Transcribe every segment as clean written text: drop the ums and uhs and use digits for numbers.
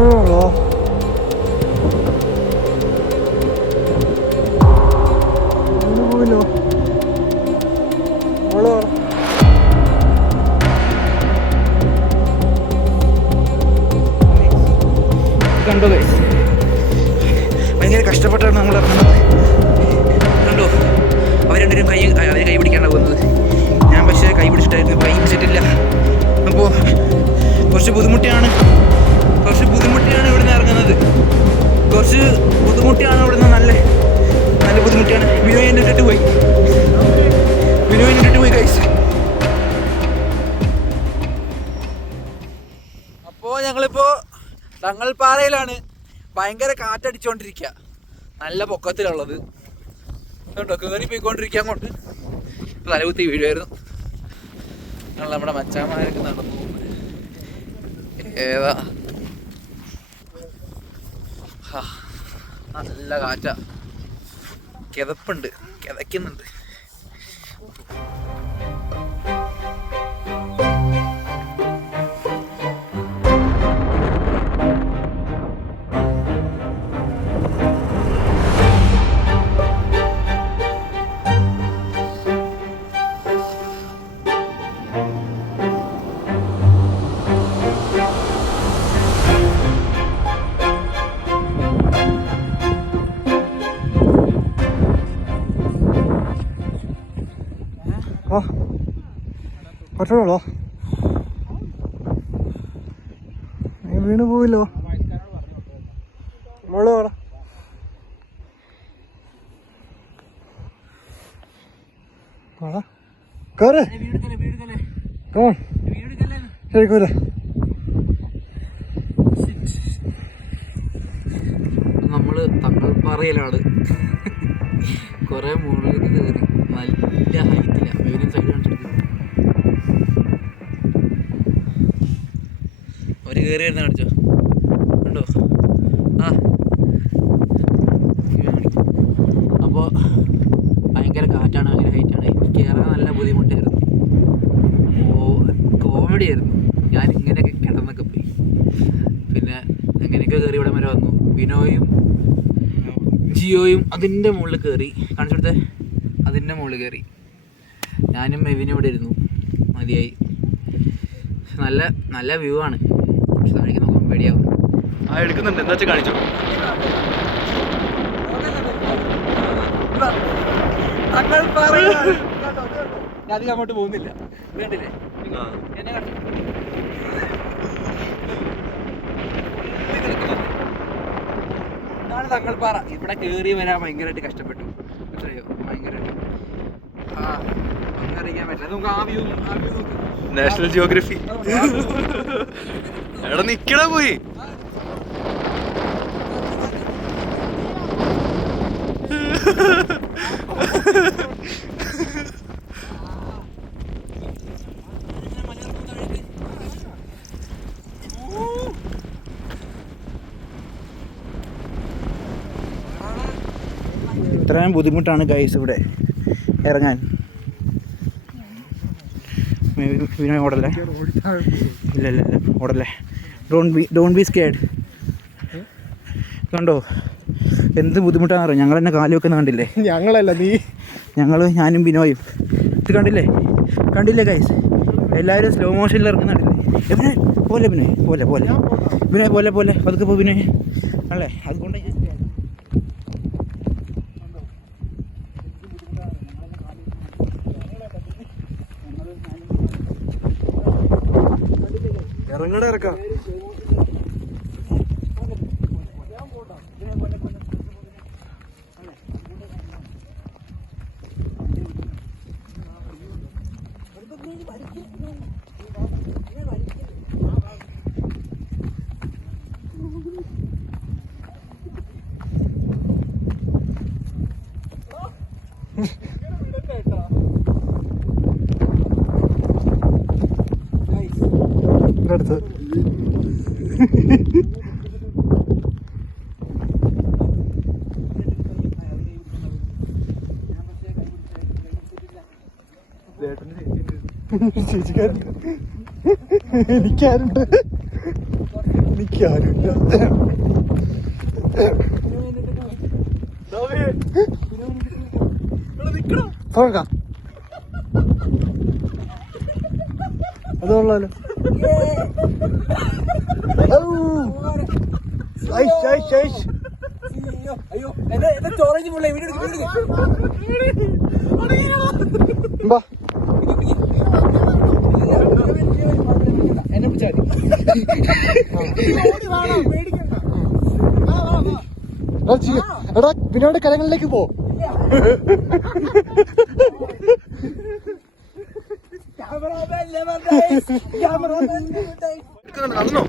കണ്ടോ ഗൈസ്, ഭയങ്കര കഷ്ടപ്പെട്ടാണ് നമ്മൾ ഇറങ്ങുന്നത്. കണ്ടോ അവർ രണ്ടുപേരും കൈ പിടിക്കാണ്ട് പോകുന്നത്. ഞാൻ പക്ഷേ കൈ പിടിച്ചിട്ടായിരുന്നു, കൈ പിടിച്ചിട്ടില്ല. അപ്പോൾ കുറച്ച് ബുദ്ധിമുട്ടിയാണ് ഇവിടുന്ന് ഇറങ്ങുന്നത്. കുറച്ച് ബുദ്ധിമുട്ടിയാണ് ഇവിടുന്ന്, നല്ല ബുദ്ധിമുട്ടിയാണ്. വിനോയ് എൻ്റെ ഇട്ടിട്ട് പോയി ഗൈസ്. അപ്പോൾ ഞങ്ങളിപ്പോൾ തങ്ങൾപ്പാറയിലാണ്. ഭയങ്കര കാറ്റടിച്ചുകൊണ്ടിരിക്കുക, നല്ല പൊക്കത്തിലുള്ളത്. കേട്ടോ കയറി പോയിക്കൊണ്ടിരിക്കുക അങ്ങോട്ട്. തലകുത്തി വീഴുമായിരുന്നു. ഞങ്ങൾ നമ്മുടെ മച്ചാന്മാരൊക്കെ നടന്നു പോകുന്നത് ഏതാ നല്ല കാറ്റാ, കിതയ്ക്കുന്നുണ്ട്. പറ്റുള്ളോ? വീണ് പോവില്ലോ. മോള് പറ. കേറ് ശരിക്കൂല. നമ്മള് തങ്ങൾപ്പാറയിലാണ്. കുറെ മുകളിലേക്ക് കയറി, നല്ല ഹൈറ്റില്ല. സൈഡ് കാണിച്ചിട്ട് അവര് കയറി വരുന്ന കാണിച്ചോ, കണ്ടോ? അപ്പോൾ ഭയങ്കര കാറ്റാണ്, ഭയങ്കര ഹൈറ്റാണ്. കയറാൻ നല്ല ബുദ്ധിമുട്ടായിരുന്നു. കോമഡി ആയിരുന്നു. ഞാൻ ഇങ്ങനെയൊക്കെ കിടന്നൊക്കെ പോയി. പിന്നെ എങ്ങനെയൊക്കെ കയറി ഇവിടെ വരെ വന്നു. ബിനോയും ജിയോയും അതിൻ്റെ മുകളിൽ കയറി, കാണിച്ചു കൊടുത്തേ, അതിൻ്റെ മുകളിൽ കയറി. ഞാനും മെവിനും ഇവിടെ ഇരുന്നു. മതിയായി. നല്ല വ്യൂ ആണ്. പക്ഷെ താഴേക്ക് നോക്കാൻ പേടിയാവും. എടുക്കുന്നുണ്ട്, എന്താ വെച്ചാൽ കാണിച്ചോ. അധികം അങ്ങോട്ട് പോകുന്നില്ല, വേണ്ടില്ലേ എന്നെ കണ്ടു. ഇതാണ് തങ്ങൾപ്പാറ. ഇവിടെ കയറി വരാൻ ഭയങ്കരമായിട്ട് കഷ്ടപ്പെട്ടു. എത്രയോ ഭയങ്കരമായിട്ട് അറിയിക്കാൻ പറ്റില്ല. നമുക്ക് ആ വ്യൂ നോക്ക്. നാഷണൽ ജിയോഗ്രഫി എവിടെ നിക്കണ പോയി. ഇത്രയും ബുദ്ധിമുട്ടാണ് ഗൈസ് ഇവിടെ ഇറങ്ങാൻ. ഓടല്ലേ, ഇല്ല ഓടല്ലേ. Don't be scared. കണ്ടോ എന്ത് ബുദ്ധിമുട്ടാണെന്ന് അറിയാം. ഞങ്ങൾ തന്നെ കാല് വെക്കുന്ന കണ്ടില്ലേ? ഞങ്ങളല്ല നീ, ഞാനും ബിനോയും. ഇത് കണ്ടില്ലേ ഗൈസ്? എല്ലാവരും സ്ലോ മോഷനിൽ ഇറങ്ങുന്നുണ്ടല്ലേ. പോലെ ബിനോയ് പോലെ പതുക്കെ പോ ബിനോയ്. അല്ലേ, അതുകൊണ്ട് ഞാൻ ഇറങ്ങട ഇറക്കാം. അടുത്ത് ചേച്ചിക്കാരുണ്ട്, എനിക്കാരുണ്ട്. എനിക്ക് എനിക്കാരുമില്ല. പോകാം. അത് കൊള്ളാലോ. എടാ വിനോദ കരങ്ങളിലേക്ക് പോ. നടന്നോ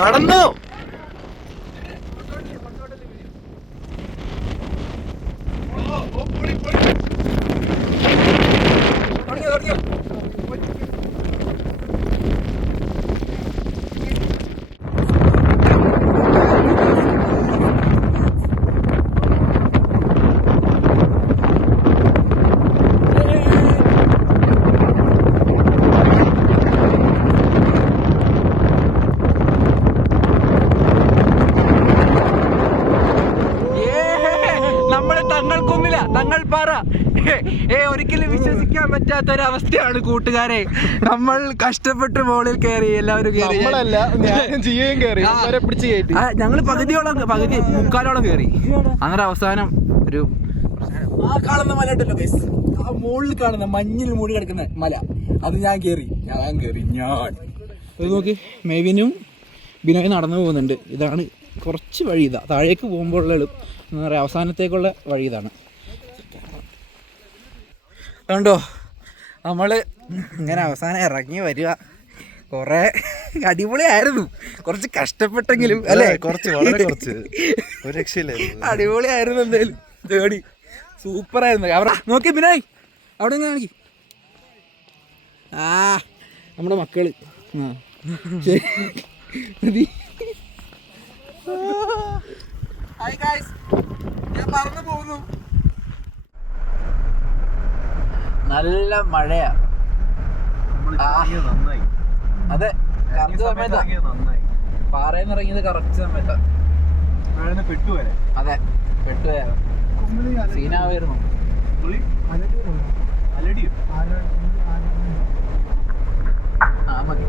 നടന്നോ തങ്ങൾപ്പാറ. ഒരിക്കലും വിശ്വസിക്കാൻ പറ്റാത്തൊരവസ്ഥയാണ് കൂട്ടുകാരെ. നമ്മൾ കഷ്ടപ്പെട്ട് മുകളിൽ കയറി, എല്ലാവരും ഞങ്ങൾ പകുതി മുക്കാലോളം കയറി. അങ്ങനെ അവസാനം ഒരു കാണുന്ന മല ഉണ്ടല്ലോ, ആ മുകളിൽ കാണുന്ന മഞ്ഞിൽ മൂടി കിടക്കുന്ന മല, അത് ഞാൻ കയറി. നോക്കി മെവിനും ബിനോയും നടന്നു പോകുന്നുണ്ട്. ഇതാണ് കുറച്ച് വഴി. ഇതാ താഴേക്ക് പോകുമ്പോഴുള്ള എന്താ പറയുക, അവസാനത്തേക്കുള്ള വഴി ഇതാണ്. കണ്ടോ, നമ്മൾ ഇങ്ങനെ അവസാനം ഇറങ്ങി വരിക. കുറേ അടിപൊളിയായിരുന്നു, കുറച്ച് കഷ്ടപ്പെട്ടെങ്കിലും അല്ലേ, അടിപൊളിയായിരുന്നു. എന്തായാലും തേടി സൂപ്പറായിരുന്നു. അവിടെ നോക്കി ബിനോയ്, അവിടെ നിന്ന് കാണിക്ക്. നമ്മുടെ മക്കള് ഞാൻ പറന്നു പോകുന്നു. നല്ല മഴയാ. അതെ, കറക്റ്റ് സമയത്താ പാറയെന്ന് ഇറങ്ങിയത്. കറക്റ്റ് സമയത്താ. അതെ, പെട്ടുപോയാ സീനാവായിരുന്നു. മതി.